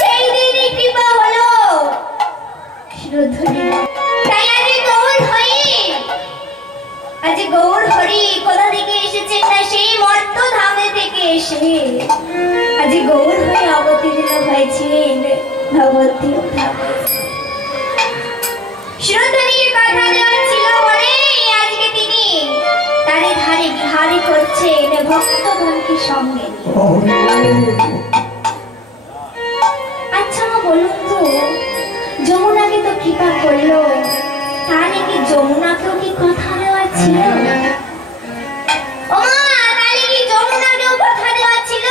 সেই দিনই কৃপা হলো শিরোধনী। তাই আজ গৌর হরি কোথা থেকে এসেছেন না সেই মর্ত ধামে থেকে এসে আজ গৌর হরি অবতীর্ণ হয়েছেন নবদ্বীপ ধামে। শিরোধনীকে কথা দেওয়া ছিল বলে আজকে তিনি তারে ধারে বিহারে করছেন ভক্তগণকে সঙ্গে নিয়ে। আচ্ছা মা বলুন তো, যমুনাকে তো কৃপা করলো, তাহলে কি যমুনাকেও কি কথা দেওয়া ছিল? ও মা, তাহলে কি যমুনাকেও কথা দেওয়া ছিল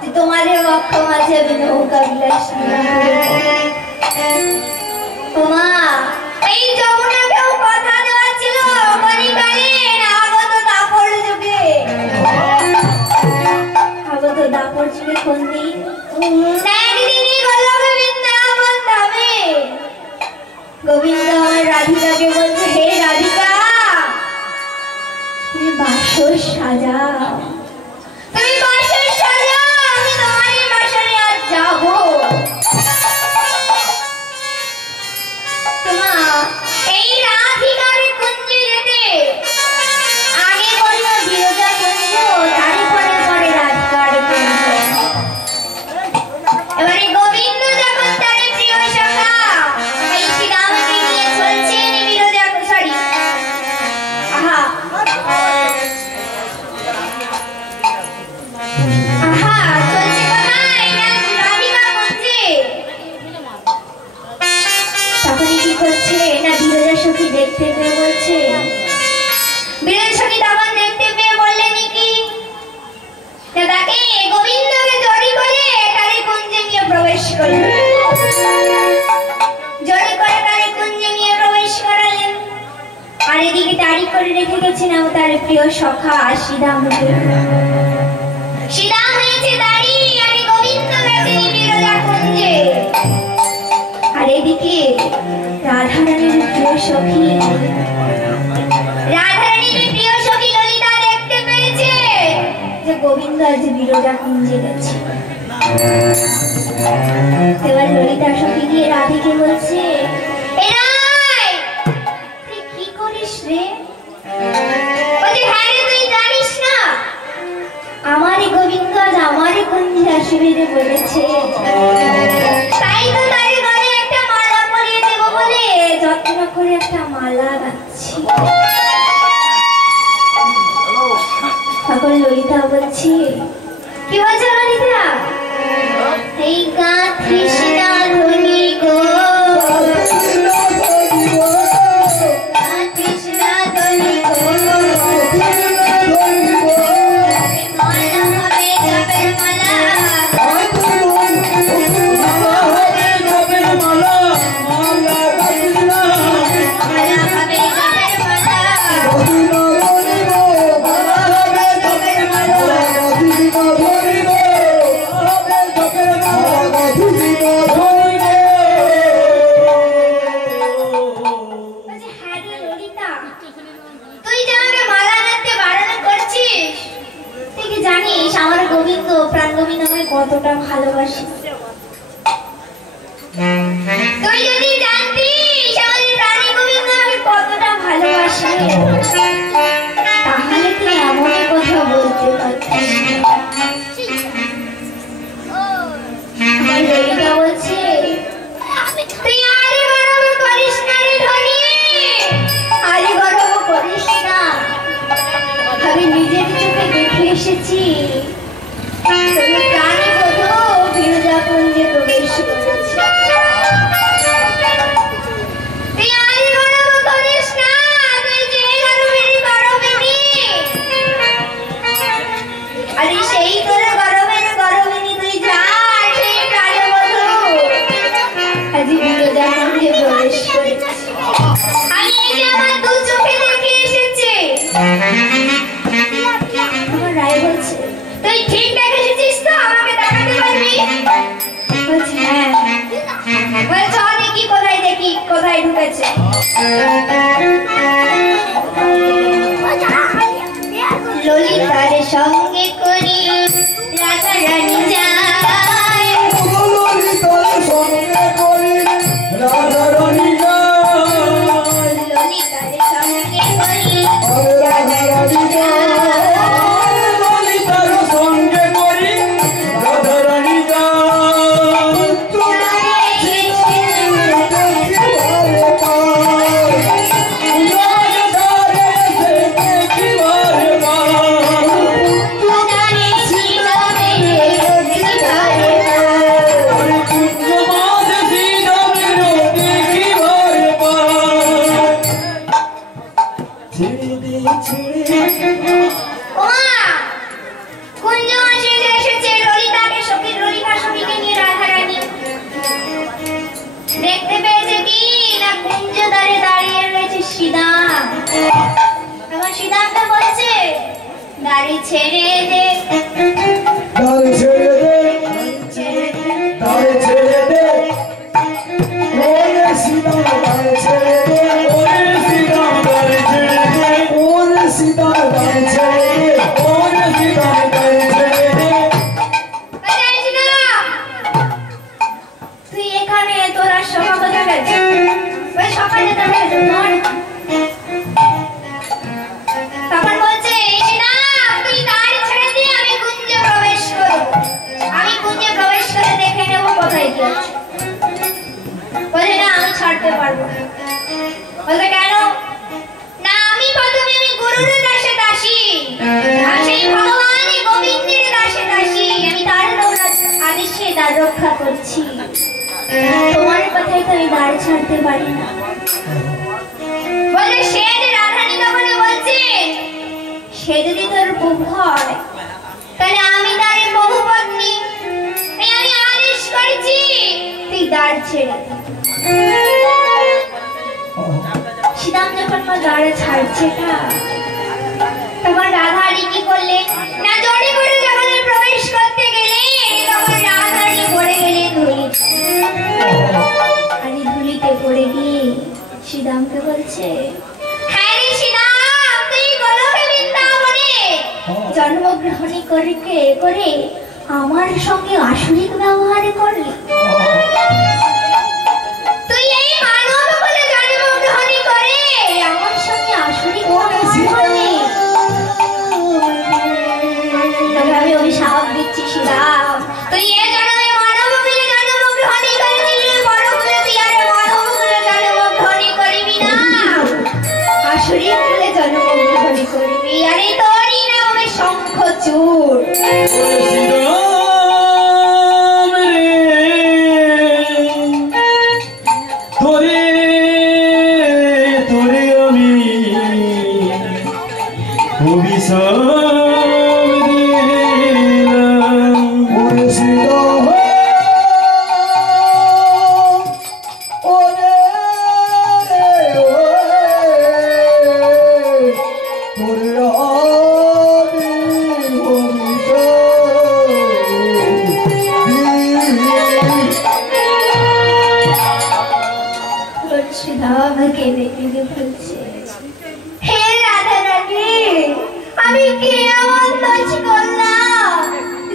যে তোমাদের বক্ষ মাঝে আমি নৌকা বিলাস ও মা, এই যমুনাকেও কথা দেওয়া ছিল কলিকালীন আগত দাপর যুগে। আগত দাপর যুগে কোন দিন? একদিনই গেল বৃন্দাবন ধামে। গোবিন্দ আমার রাধিকাকে বলছে, হে রাধিকা তুমি বাসর সাজাও, তুমি বাসর সাজাও, আমি তোমার বাসরে আজ যাবো। তোমা এই রাধিকার কুঞ্জে যেতে আগে বলল বিরজা কুঞ্জ, তারপরে পরে রাধিকার কুঞ্জ। এবারে গোবিন্দ যখন তার প্রিয় সখা এই শ্রীরামকে নিয়ে চলছেন বিরজা সরি আহা চলছে কোথায় না রাধিকা কুঞ্জে। তখনই কি করছে না বিরজা সখী দেখতে পেয়ে বলছে, বিরজা সখী তখন দেখতে পেয়ে বললেন কি না তাকে গোবিন্দকে জড়ি করে তারে কুঞ্জে নিয়ে প্রবেশ করলেন। জড়ি করে তারে কুঞ্জে নিয়ে প্রবেশ করালেন। আর এদিকে দাড়ি করে রেখে গেছেন তার প্রিয় সখা শ্রীরামকে। শ্রীরাম হয়েছে দাড়ি আর গোবিন্দ গেছেন বিরজা কুঞ্জে। আর এদিকে রাধারানীর প্রিয় সখী ললিতা দেখতে পেয়েছে যে গোবিন্দ আজ বিরজা কুঞ্জে গেছে। এবার ললিতা সখী গিয়ে রাধিকে বলছে, তুই কি করিস রে? বলছে, হ্যাঁ রে, তুই জানিস না আমারই গোবিন্দ আজ আমারই কুঞ্জে আসবে রে বলেছে। তাই তো তার গলায় একটা মালা পরিয়ে দেব বলে যত্ন করে একটা মালা গাচ্ছি। তখন ললিতা বলছি, কি বলছো ললিতা? এই গা তৃষ্ণা ধ্বনি গো, তৃষ্ণা ধ্বনি গো, মালা হবে জপের মালা, কতটা ভালোবাসি। তুই যদি জানতিস আমাদের রানী গোবিন্দ আমাকে কতটা ভালোবাসে তাহলে তুই এমন কথা বলতে পারতিস। ললিতা বলছে, তুই আরে গর্ব করিস না রে ধনী, আরে গর্ব করিস না। আমি নিজের চোখে দেখে এসেছি প্রাণী বধূ বিরজা কুঞ্জে প্রবেশ করেছে। তুই আরে গর্ব করিস না, তুই যে গর্বেরই গর্বিনী। আরে সেই তোর গর্বের গর্বিনী তুই যা, সেই প্রাণী বধূ আজ বিরজা কুঞ্জে প্রবেশ করেছে। আমি এই যে আমার দু চোখে দেখে এসেছি। আমার রায় বলছে, তুই ঠিক দেখে এসেছিস তো, আমাকে দেখাতে পারবি? বলছে, হ্যাঁ। বলছে, দেখি কোথায়, দেখি কোথায় ঢুকেছে। ললিতার সঙ্গে করি দ্বার রক্ষা করছি, তোমার কথাই তো আমি দ্বার ছাড়তে পারি না। বলে সে যে রাধারানী তখন বলছে, সে যদি তোর বউ হয় তাহলে আমি তার বহু পত্নী, আমি আদেশ করেছি তুই দ্বার ছেড়ে দে। সীতাম যখন দ্বার ছাড়ছে না, তখন রাধারানী কি করলে না, জোরে করে যখন প্রবেশ করতে গেলে তখন রাধারানী পড়ে গেলেন ধুলিতে। আর এই ধুলিতে পড়ে গিয়ে সীতামকে বলছে, হ্যাঁ রে সীতাম, তুই গোলকে বৃন্দাবনে জন্মগ্রহণ করে আমার সঙ্গে আসরিক ব্যবহার করলি। তুই এই মানব বলে জন্মগ্রহণ করে আমার সঙ্গে আসরিক ব্যবহার করলি। আমি অভিশাপ দিচ্ছি সীতাম, তুই এ জন্মে মানব বলে জন্মগ্রহণ করেছিস, বড় বলে তুই আর মানব বলে জন্মগ্রহণ করবি না, আসরিক বলে জন্মগ্রহণ করবি। আরে তোরই নাম হবে শঙ্খচূড়। আমি কি এমন দোষ করলাম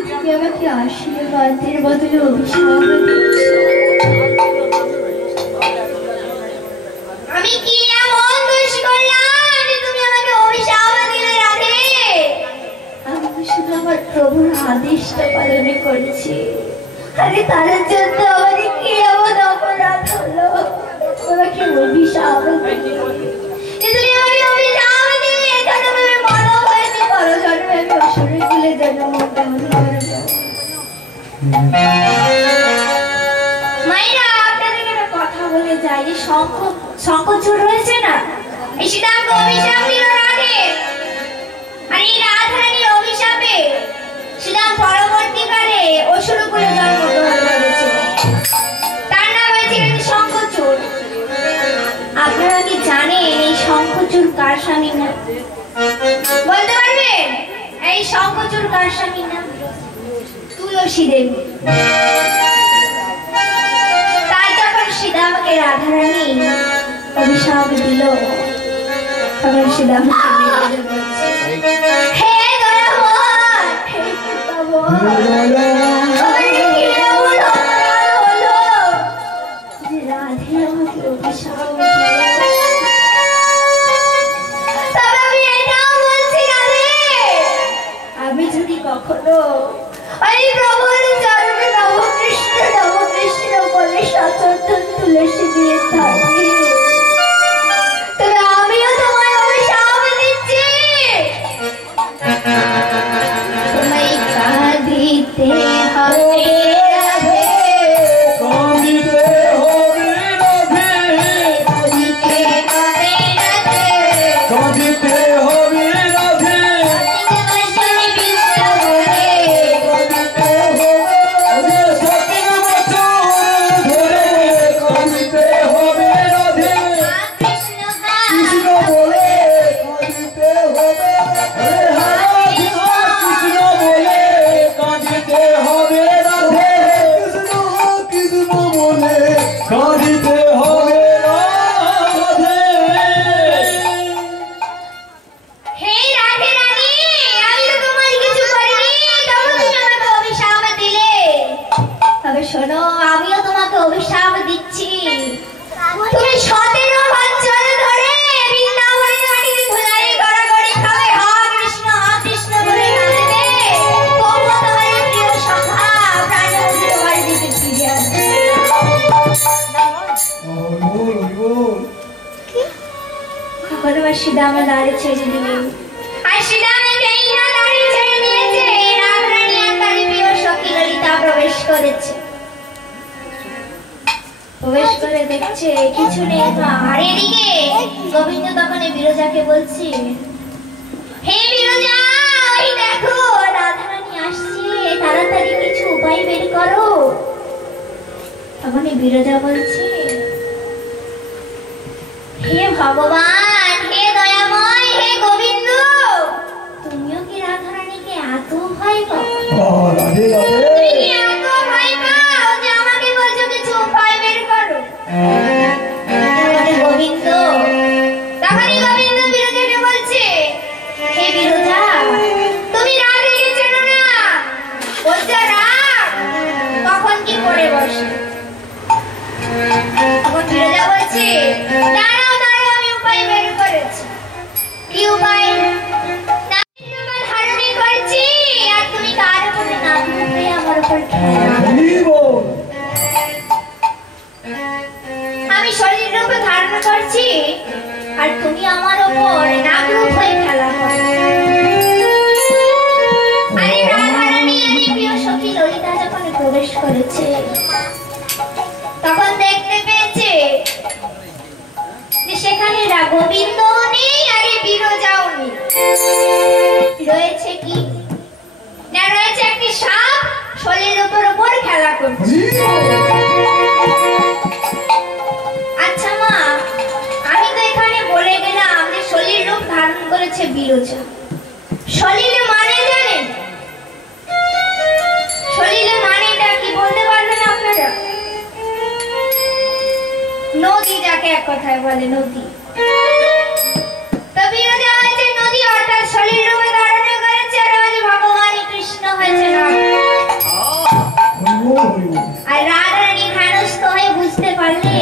তুমি আমাকে আশীর্বাদের বদলে অভিশাপ দিচ্ছ? আমি কি এমন দোষ করলাম যে তুমি আমাকে অভিশাপ দিলে রাধে? আমি তো শুধু আমার প্রভুর আদেশটা পালন করেছি। আরে তার জন্য আমার কি এমন অপরাধ হলো তোমাকে অভিশাপ দিলে? তুমি আমাকে অভিশাপ দিলে, এখানে আমি মানব হয়েছি, বড় জন্মে আমি অসুরের কুলে জন্মগ্রহণ করব। মায়েরা আপনাদের একটা কথা বলে যাই, যে শঙ্খচূড় রয়েছে না, এই সীতাকে অভিশাপ দিল রাধে। আর এই রাধারানীর অভিশাপে সীতাম পরবর্তীকালে অসুর কুলে জন্মগ্রহণ করেছে, তার নাম হয়েছে শঙ্খচূড়। আপনারা কি জানেন এই শঙ্খচূড় কার স্বামীর নাম? বলতে পারবেন এই শঙ্খচূড় কার স্বামীর নাম? তুলসী দেবী। তাই যখন সীতাকে রাধারানী অভিশাপ দিল, তখন সীতা হে দয়াময়, হে কৃপাময়, রাধে আমাকে অভিশাপ আমি যদি কখনো ওই প্রভুর চরণে নবকৃষ্ণ বলে সচেতন তুলসী দিয়ে থাকি, তবে আমিও তোমায় অভিশাপ দিচ্ছি, তোমায় কাঁদিতে হবে রাধে, কাঁদিতে হবে রাধে, কাঁদিতে হবে রাধে, কাঁদিতে হবে রাধে। শোনো, আমিও তোমাকে অভিশাপ দিচ্ছি, তুমি 17 বছর ধরে বৃন্দাবনের মাটিতে ধুলাই গড়াগড়ি খাবে, হা কৃষ্ণ বলে কাঁদবে, তবুও তোমার প্রিয় সখা প্রাণবন্ধু তোমার দিকে ফিরে আসবে। তখন আমার সীতামা দাঁড়ি ছেড়ে দিলেন, আর সীতামা যেই না দাঁড়ি ছেড়ে দিয়েছে, রাধারানী আর তার প্রিয় সখী ললিতা প্রবেশ করেছে। দেখছে কিছু নেই মা। আর এদিকে গোবিন্দ তখন বিরজাকে বলছে, হে বিরজা, ওই দেখো রাধারানী আসছে, তাড়াতাড়ি কিছু উপায় বের করো। তখন বিরজা বলছে, হে ভগবান, হে দয়াময়, হে গোবিন্দ, তুমিও কি রাধারানীকে এত ভয় পাও? তুমি কি এত ভয় পাও যে আমাকে বলছো কিছু উপায় বের করো? গোবিন্দ তখনই গোবিন্দ বিরজাকে বলছে, হে বিরজা, তুমি রাধাকে চেনো না? বলছে রাগ কখন কি করে বসে। তখন বিরজা বলছে, দাঁড়াও দাঁড়াও, আমি উপায় বের করেছি। কি উপায়? ধারণী করছি আর তুমি কার উপরে না ধরতে আমার উপর আমি শরীর রূপে ধারণ করছি আর তুমি আমার উপর নাগ রূপ হয়ে খেলা করো। আরে রাধারানী আরে প্রিয় সখী ললিতা যখন প্রবেশ করেছে তখন দেখতে পেয়েছে যে সেখানে গোবিন্দ নেই আর বিরজাও নেই। রয়েছে কি না, রয়েছে একটি সাপ শরীরের উপর খেলা করছে। আচ্ছা মা, আমি তো এখানে বলে গেলাম যে শরীর রূপ ধারণ করেছে বিরজা। শরীরের মানে জানেন? শরীরের মানেটা কি বলতে পারবেন আপনারা? নদী, যাকে এক কথায় বলে নদী। তো বিরজা হয়েছে নদী, অর্থাৎ শরীর রূপে ধারণ করেছে আর হচ্ছে ভগবান কৃষ্ণ হয়েছে নদ। আর রাধারানী ধ্যানস্থ হয়ে বুঝতে পারলে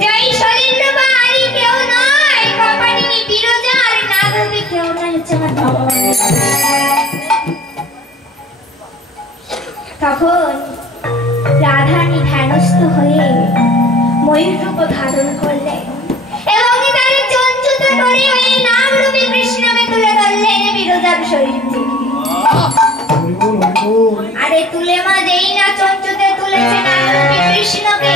যে এই শরীর রূপে আর কেউ নয়, কপালিনী বিরজা, আর নাগ রূপে কেউ নয়, হচ্ছে আমার ভগবান। তখন রাধারানী ধ্যানস্থ হয়ে ময়ূর রূপ ধারণ করলেন এবং তার চঞ্চুত করে ওই নাগ রূপে কৃষ্ণকে তুলে ধরলেন বিরজার শরীর থেকে। আরে তুলে মা যেই না চঞ্চুতে তুলেছে নাগ রূপে কৃষ্ণকে,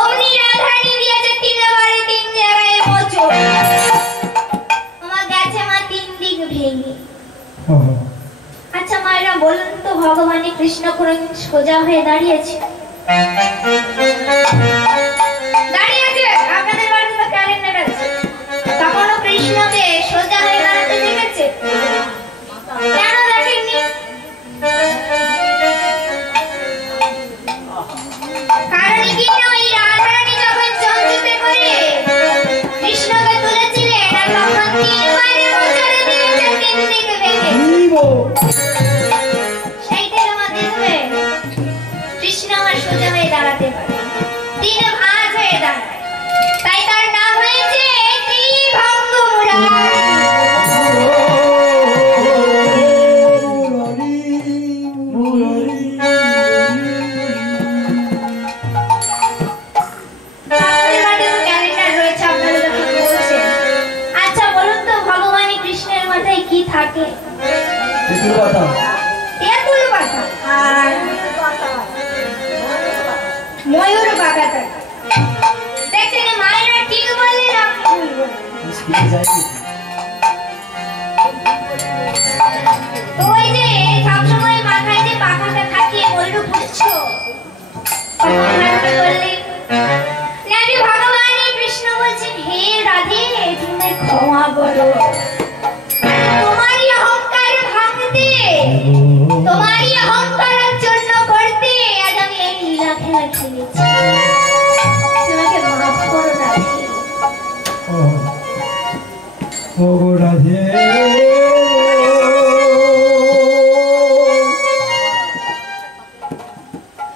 অমনি রাধারানী দিয়েছে তিনবারে তিন জায়গায় মোচড়। আমার গেছে মা তিন দিক ভেঙে। আচ্ছা মায়েরা বলুন তো, ভগবান কৃষ্ণ কোন সোজা হয়ে দাঁড়িয়েছে? দাঁড়িয়েছে? আপনাদের বাড়িতে তো ক্যালেন্ডার আছে। তখনও কৃষ্ণকে সোজা হয়ে দাঁড়াতে দেখেছে? কেন দেখেননি? কারণ কি না, ওই রাধারানী যখন চঞ্চুতে করে কৃষ্ণকে তুলেছিলেন আর তখন তিনবারে মোচড় দিয়েছে তিন দিকে ভেঙে। সেই থেকে মা দেখবে কৃষ্ণ আর সোজা হয়ে দাঁড়াতে পারে, তিন ভাঁজ হয়ে দাঁড়ায়। তাই তার নাম হয়েছে ত্রিভঙ্গ মুরারি। ক্যালেন্ডার রয়েছে, আপনারা যখন বলছেন। আচ্ছা বলুন তো, ভগবান কৃষ্ণের মাথায় কি থাকে? তেঁতুল পাতা আর ময়ূর পাতা থাকে। দেখছেন মায়েরা ঠিক বললেন, আপনি ভুল বললেন। তো ওই যে সবসময় মাথায় যে পাখাটা থাকে ময়ূর পুচ্ছ, ভগবান কৃষ্ণ বলছেন, হে রাধে তুমি ক্ষমা করো, তোমারই অহংকার ভাঙতে, তোমারই অহংকারের জন্য করতে আজ আমি এই লীলা খেলা খেলেছি, তোমাকে মাফ করো রাধে। ও রাধে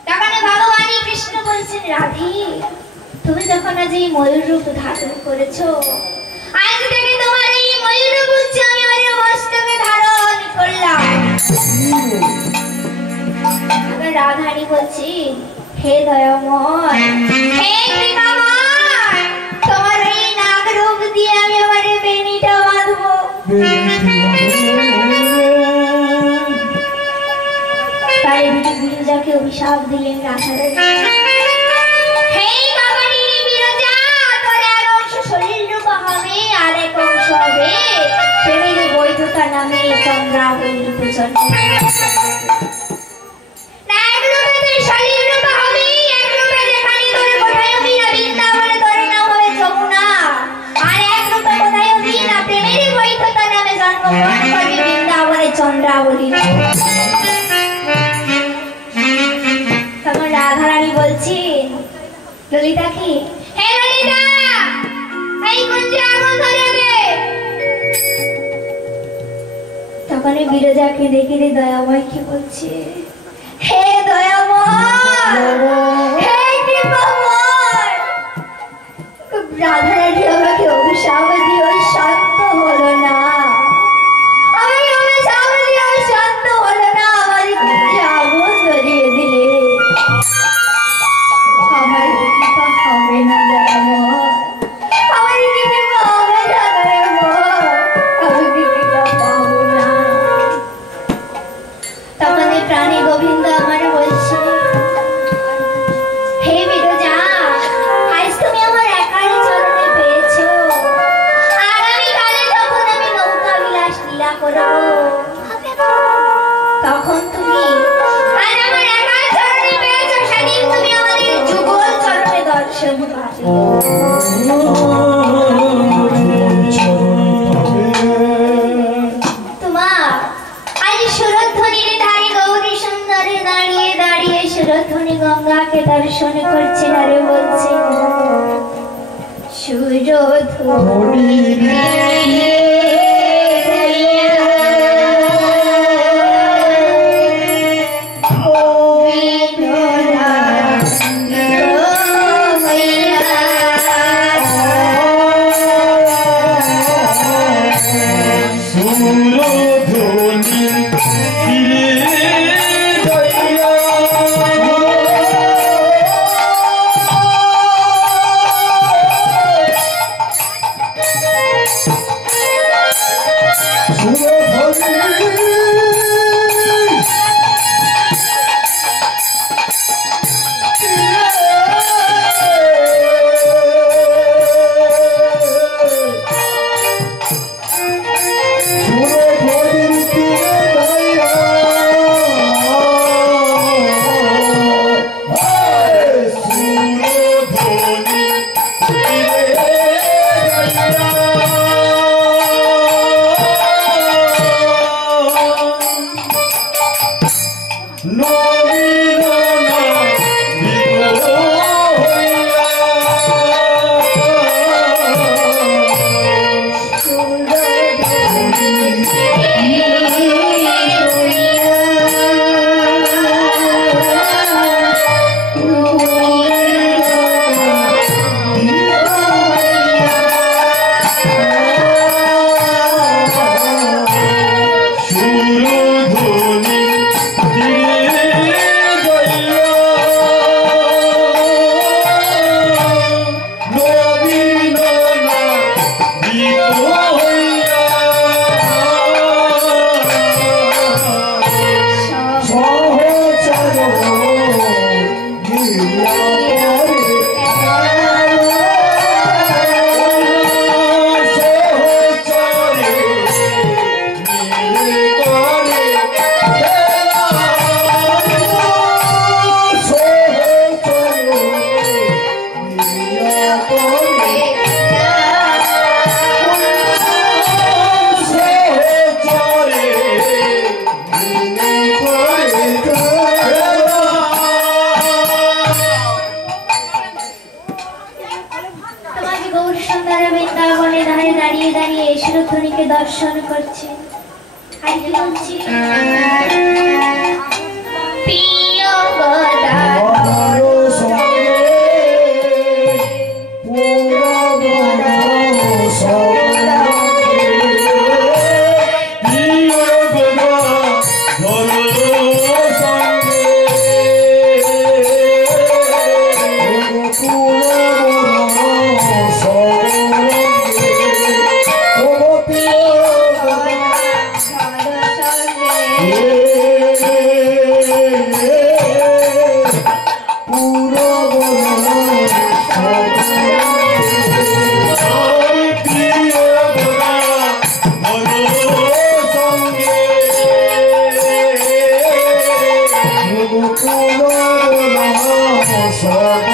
তখন ভগবান কৃষ্ণ বলছেন, রাধে তুমি যখন আজ এই ময়ূর রূপ ধারণ করেছো, আজ থেকে তোমার এই ময়ূর রূপ আমি আমার মস্তকে ধারণ করলাম। রাধারানী বলছি, হে দয়াময়, হে কৃপাময়, তোমার এই নাগ রূপ দিয়ে আমি আমার বেনিটা বাঁধবো। তাই বিরজাকে অভিশাপ দিলেন রাধারানী, বৈধতা নামে চন্দ্রাবলীর পূজন। তখন রাধারানী বলছেন ললিতা কি, হে ললিতা, এই কুঞ্জে আগুন ধরে দে। তখন বিরজাকে দেখে দয়াময় কি বলছে, হে দয়াময়, হে কৃপাময়, রাধারানী আমাকে অভিশাপ দিও, শান্ত হলো না, আমাকে অভিশাপ দিও, শান্ত হলো না, আমার কুঞ্জে আগুন ধরিয়ে দিলে আমার কৃপা হবে না দয়াময়, আমার কৃপা হবে না দয়াময়, আমি কৃপা পাবো না। তখন প্রাণী গোবিন্দ আমার বলছে, হে বিরজা, আজ তুমি আমার একার চরণে পেয়েছো, আগামীকালে যখন আমি নৌকা বিলাস লীলা করবো তখন তুমি আজ আমার একার চরণে পেয়েছো, সেদিন তুমি আমাদের যুগল চরণে দর্শন পাবে। তোমার আজ সুরধ্বনির ধারে গৌরী সুন্দরে দাঁড়িয়ে দাঁড়িয়ে সুরধ্বনি গঙ্গাকে দর্শন করছে আরে বলছে, সুরধ্বনি সুরধ্বনিকে দর্শন করছে। আর কি বলছি, প্রিয় Yeah. গোকুল সব